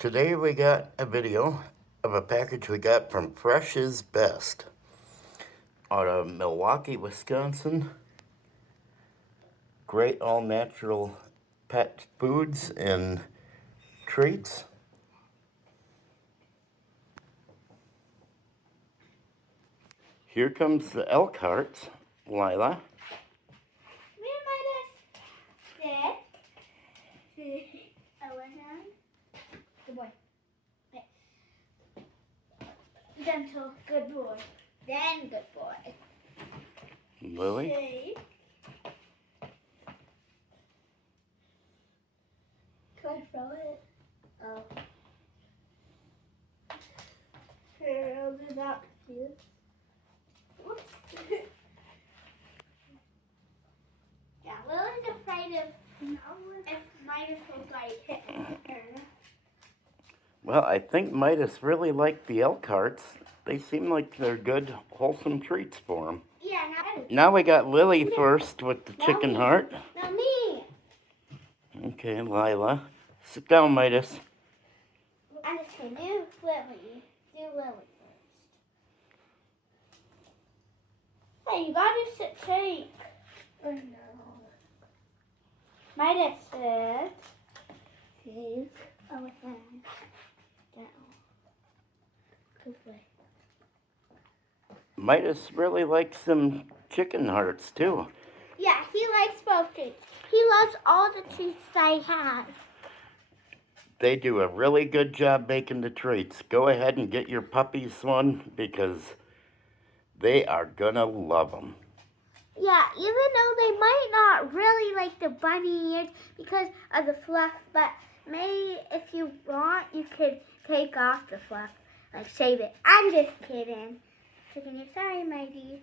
Today we got a video of a package we got from Fresh is Best out of Milwaukee, Wisconsin. Great all-natural pet foods and treats. Here comes the elk hearts, Lila. Good boy. Gentle, good boy. Then good boy. Lily. Shake. Can I throw it? Oh. Here, I'll do that too. Whoops. Yeah, Lily's afraid of if Midas will like hit her. Well, I think Midas really liked the elk hearts. They seem like they're good, wholesome treats for him. Yeah, Now we got Lily first with the chicken heart. Now me. Okay, Lila. Sit down, Midas. I'm just going to do Lily. Do Lily first. Hey, you gotta sit straight. Oh no. Midas sit. Take our hand down. Good way. Midas really likes some chicken hearts, too. Yeah, he likes both treats. He loves all the treats I have. They do a really good job making the treats. Go ahead and get your puppies one because they are gonna love them. Yeah, even though they might not really like the bunny ears because of the fluff, but maybe if you want, you could take off the fluff, like shave it. I'm just kidding. Sorry, Mighty.